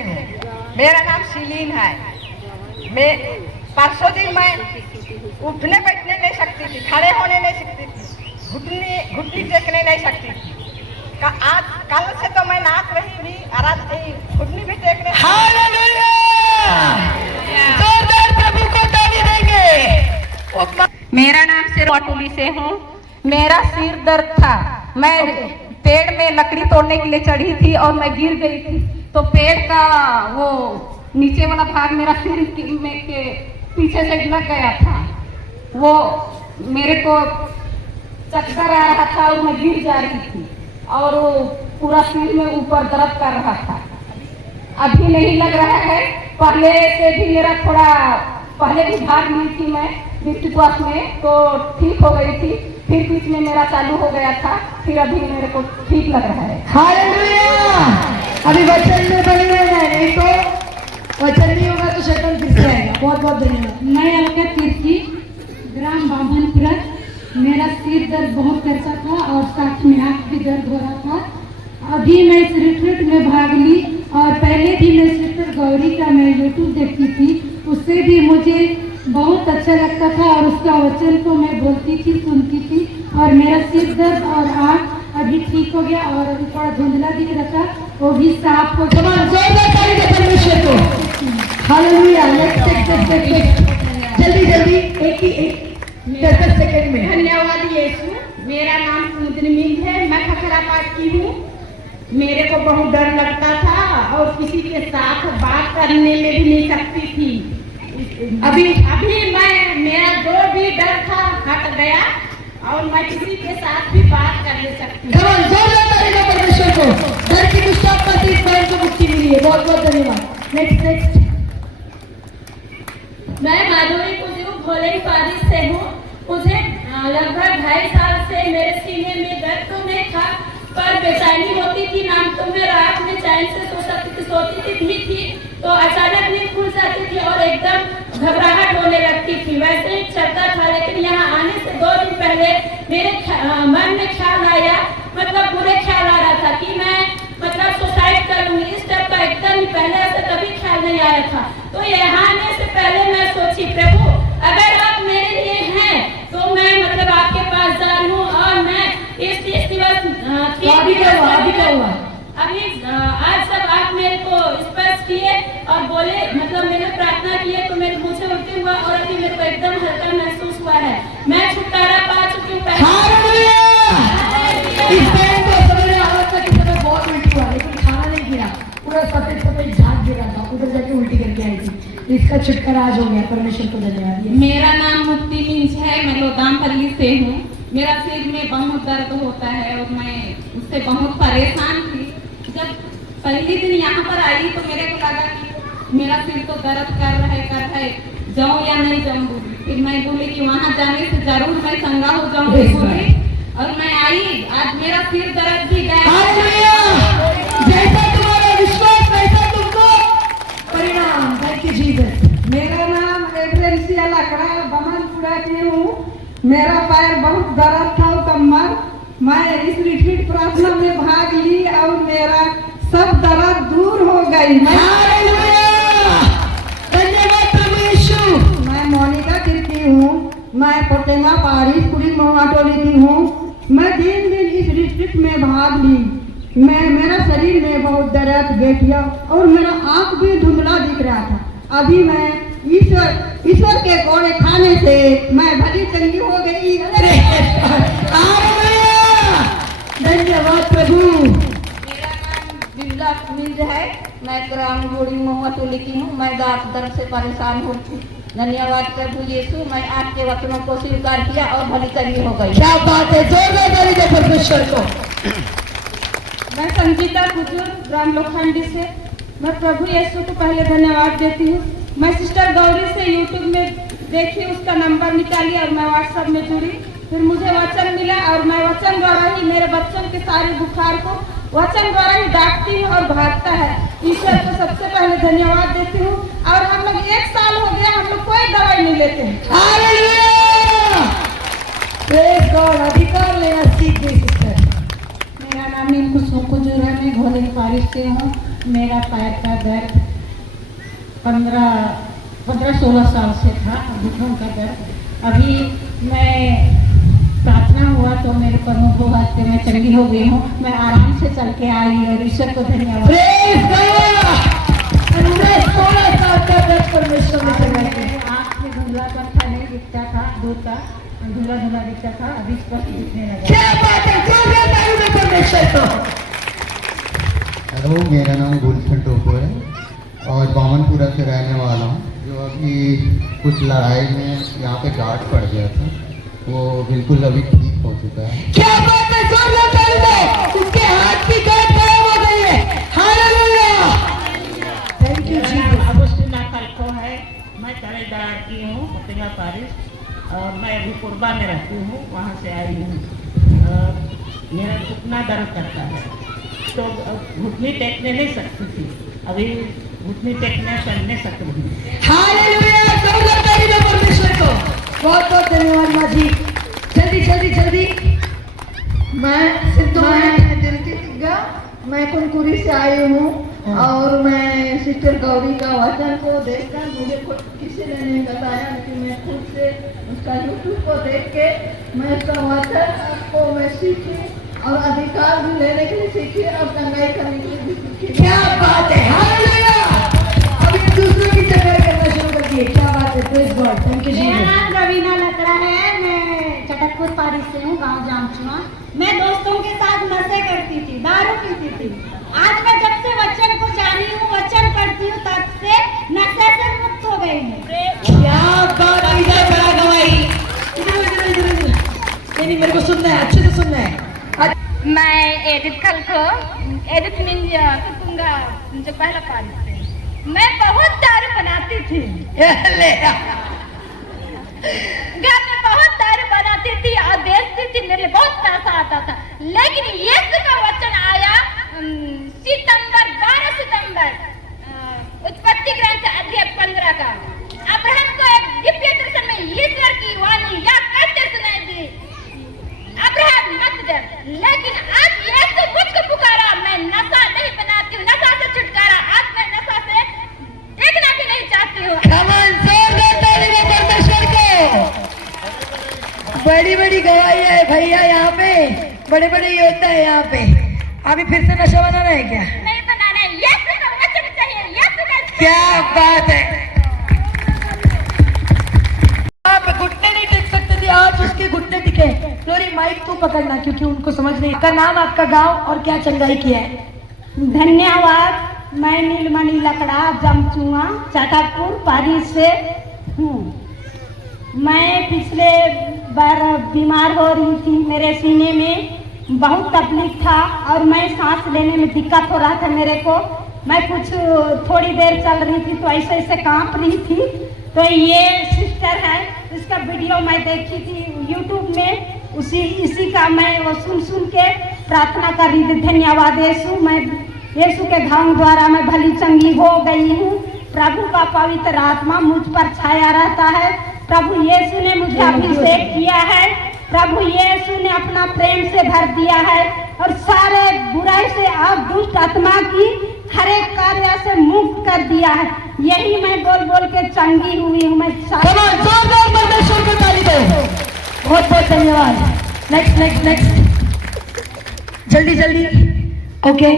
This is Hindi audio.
मेरा नाम शिलीन है। मैं परसों दिन मैं उठने बैठने नहीं सकती थी, खड़े होने नहीं सकती थी, घुटनी टेकने नहीं सकती थी। आज कल से तो मैं नाच रही थी और आज घुटनी भी टेकने। हालेलुया! जोरदार प्रभु को ताली देंगे। मेरा नाम सिरवाटुली से हूँ। मेरा सिर दर्द था। मैं पेड़ में लकड़ी तोड़ने के लिए चढ़ी थी और मैं गिर गई थी, तो पेड़ का वो नीचे वाला भाग मेरा सिर में के पीछे से लग गया था। वो मेरे को चक्कर आ रहा था और मैं गिर जा रही थी और वो पूरा सिर में ऊपर दर्द कर रहा था। अभी नहीं लग रहा है, पहले से भी मेरा थोड़ा पहले भी भाग ली थी मैं डिस्ट्रिक्ट क्लास में, तो ठीक हो गई थी। फिर बीच में मेरा चालू हो गया था, फिर अभी मेरे को ठीक लग रहा है। हालेलुया! अभी वचन में बनी रहना है, नहीं तो वचन नहीं होगा तो शैतान फिर से आएगा। बहुत बहुत धन्यवाद। मैं अलका तिर्की, ग्राम बामनपुरा। मेरा सिर दर्द बहुत करता था और साथ में आँख भी दर्द हो रहा था। अभी मैं इस रिट्रीट में भाग ली और पहले भी मैं सिस्टर गौरी का मैं यूट्यूब देखती थी, उससे भी मुझे बहुत अच्छा लगता था और उसका वचन को मैं बोलती थी, सुनती थी और मेरा सिर दर्द और आँख अभी ठीक हो गया और अभी थोड़ा धुंधला दिख रहा था, वो भी साफ हो गया। परमेश्वर को हालेलुया! जल्दी जल्दी एक 10 सेकंड में। धन्यवाद यीशु। मेरा नाम कुमुदनी मिंज है, मैं खखराबाद की हूँ। मेरे को बहुत डर लगता था और किसी के साथ बात करने में भी नहीं सकती थी। अभी मेरा जो भी डर था हट गया और मैं किसी के साथ भी बात कर ले सकती हूँ। परमेश्वर को डर की दुष्ट आत्मा से इस बहन को मुक्ति मिली है। बहुत बहुत धन्यवाद। नेक्स्ट मैं माधुरी कुजरू भोले पारी से हूँ। मुझे लगभग 2.5 साल से मेरे सीने में दर्द तो नहीं था, पर बेचैनी होती थी। नाम तो मैं रात में चैन से सोती थी तो अचानक नींद खुल जाती थी और एकदम घबराहट होने लगती थी। वैसे ही चलता था, लेकिन यहाँ आने से 2 दिन पहले मेरे मन में ख्याल आया, मतलब बुरे ख्याल आ रहा था कि मैं सुसाइड कर लूंगी। इस टाइप का एकदम पहले ऐसा कभी ख्याल नहीं आया था। तो यहाँ आने से पहले मैं सोची, प्रभु अगर आप मेरे लिए हैं तो मैं आपके पास जा रही हूँ और मैं इस दिवस अभी आज सब आप मेरे को स्पर्श किए और बोले, मैंने प्रार्थना किए तो मेरे मुझे उल्टी हुआ और अभी मेरे को एकदम हल्का महसूस हुआ है। मैं छुटकारा पा चुकी हूँ। बहुत उल्टी हुआ, लेकिन खाना नहीं गिरा, पूरा सफेद झाग गिरा था, उधर जाके उल्टी करके आई थी। इसका छुटकारा आज हो गया। परमेश्वर को धन्यवाद। मेरा नाम मुक्ति मिंज है, मैं लोदामपल्ली से हूँ। मेरा सिर में बहुत दर्द होता है और मैं उससे बहुत परेशान थी। जब पहले दिन यहाँ पर आई तो मेरे को लगा कि मेरा सिर तो दर्द कर रहा है, जाऊँ या नहीं जाऊँ। फिर मैं बोली कि वहाँ जाने से जरूर मैं चंगा हो जाऊँगी और मैं आई। आज मेरा सिर दर्द भी गया। जैसा तुम्हारा विश्वास वैसा तुमको परिणाम। Thank you Jesus. मेरा नाम एवरेंसिया लकड़ा बमनपुरा की हूँ। मेरा पैर बहुत दर्द था, कमर। मैं इस रिट्रीट प्रार्थना में भाग ली और मेरा सब दर्द दूर हो गई। धन्यवाद परमेश्वर। मैं मोनिका तिर्की हूँ। मैं पटेंगा पारिस पूरी मोहाटोली की हूँ। मैं दिन इस रिट्रीट में भाग ली। मेरा शरीर में बहुत दर्द, गेठिया और मेरा आँख भी धुंधला दिख रहा था। अभी मैं ईश्वर के कोड़े खाने से मैं भली चंगी हो गई। धन्यवाद प्रभु। मेरा नाम बिमला मिंज है, मैं ग्राम गोड़ी महुआ टोली की हूँ। मैं दांत दर्द से परेशान हूँ। धन्यवाद प्रभु यीशु, मैं आपके वचनों को स्वीकार किया और भली चंगी हो गई। क्या बात है, जोरदार ताली दो परमेश्वर को। मैं संगीता कुजूर, ग्राम लोखंडी से। मैं प्रभु यीशु को पहले धन्यवाद देती हूँ। मैं सिस्टर गौरी से यूट्यूब में देखी, उसका नंबर निकाली और मैं व्हाट्सएप में जुड़ी। फिर मुझे वचन मिला और मैं वचन द्वारा ही मेरे बच्चों के सारे बुखार को वचन द्वारा ही डांटती हूँ और भागता है। ईश्वर को सबसे पहले धन्यवाद देती हूँ। और हम लोग 1 साल हो गया, हम लोग कोई दवाई नहीं लेते हैं। Praise God. अधिकार लेना सीख गई सिस्टर। मेरा नाम नीलकुसुम कुजूर है, मैं घोले पारिश से हूँ। मेरा पैर का दर्द 15-16 साल से था, घुटनों का दर्द। अभी मैं प्रार्थना हुआ तो मेरे पैरों को हाथ मैं चंगी हो गई हूँ। मैं आराम से चल के आई और ईश्वर को धन्यवाद। आँख में धुंधलापन था, नहीं दिखता था, दूर का धुंधला धुंधला दिखता था, अभी स्पष्ट दिखने लगा। हेलो, मेरा नाम गुलशन टोपर है और बामनपुरा से रहने वाला हूँ। जो अभी कुछ लड़ाई में यहाँ पे गार्ड पड़ गया था, वो बिल्कुल अभी ठीक हो चुका है। क्या बात है, जोरदार ताली दो। उसके हाथ की गांठ खराब हो गई है। हालेलुया, थैंक यू जी। अगुस्टीना कल्को है, मैं तड़ेदार की हूँ, मोतिया पारिस, और मैं अभी कुर्बा में रहती हूँ, वहाँ से आई हूँ। मेरा घुटना दर्द करता है, तो घुटनी टेकने नहीं सकती थी, अभी घुटनी टेकने चलने सकती हूँ। हालेलुया, जोरदार ताली दो परमेश्वर को। बहुत बहुत धन्यवाद माँ जी। जल्दी जल्दी जल्दी। मैं दिल की टिग्गा, मैं कुनकुरी से आई हूँ और मैं सिस्टर गौरी का वचन को देखकर मुझे किसी ने नहीं बताया, लेकिन मैं खुद से उसका यूट्यूब को देख के मैं उसका वचन को मैं सीखी और अधिकार भी लेने के लिए सीखी और गंगाई करने के लिए भी सीखी। क्या बात है, हालेलुया। अभी दूसरों की जगह करना शुरू कर दिए। क्या बात है, प्रेज गॉड, थैंक यू जी। मेरा नाम रवीना लकड़ा है, मैं चटकपुर पारिस से हूँ, गांव जामचुआ। मैं दोस्तों के साथ नशे करती थी, दारू पीती थी। आज मैं जब से वचन को जानी हूँ, वचन करती हूँ, तब से नशे से मुक्त हो गई हूँ। क्या बात है, इधर बड़ा गवाही। नहीं, मेरे को सुनना है, अच्छे से सुनना है। मैं एडिट कल्को, एडिट मिंजा कुकुंगा जो पहला पारिस से। मैं बहुत दारू बनाती थी, घर में बहुत दारू बनाती थी और बेचती थी, मेरे बहुत पैसा आता था। लेकिन यीशु का वचन आया 12 सितंबर उत्पत्ति ग्रंथ अध्याय 15 का। अब्राहम को एक दिव्य दर्शन में ईश्वर की वाणी यह कहते सुनाई दी, अब्राहम मत डर। लेकिन आज यीशु मुझको पुकारा, मैं नशा नहीं बनाती हूँ, नशा से छुटकारा। आज मैं नशा से देखना भी नहीं चाहती हूँ। बड़ी बड़ी गवाही है भैया, यहाँ पे बड़े बड़े योद्धा है यहाँ पे। अभी फिर से नशा बनाना है क्या? नहीं बनाना है, यीशु का वचन चाहिए, यीशु का। क्या बात है। आप घुटने नहीं टेक सकते थे, आज उसके घुटने टिके। फ्लोरी माइक तो पकड़ना, क्योंकि उनको समझ नहीं। आपका नाम, आपका गांव और क्या चंगाई किया है? धन्यवाद। मैं नीलमणि लकड़ा, जमचुआ, चटकपुर पारिस से हूँ। मैं पिछले बार बीमार हो रही थी, मेरे सीने में बहुत तकलीफ था और मैं सांस लेने में दिक्कत हो रहा था मेरे को। मैं कुछ थोड़ी देर चल रही थी तो ऐसे ऐसे कांप रही थी। तो ये सिस्टर है, इसका वीडियो मैं देखी थी यूट्यूब में, इसी का मैं वो सुन के प्रार्थना कर रही थी। धन्यवाद यीशु, मैं यीशु के घाव द्वारा मैं भली चंगी हो गई हूँ। प्रभु का पवित्र आत्मा मुझ पर छाया रहता है। प्रभु यीशु ने मुझे अभिषेक किया है, प्रभु यीशु ने अपना प्रेम से भर दिया है और सारे बुराई से और दुष्ट आत्मा की हर एक कार्य से मुक्त कर दिया है। यही मैं बोल बोल के चंगी हुई हूँ। मैं जोरदार परमेश्वर को ताली दो। बहुत बहुत धन्यवाद। नेक्स्ट नेक्स्ट नेक्स्ट, जल्दी जल्दी। ओके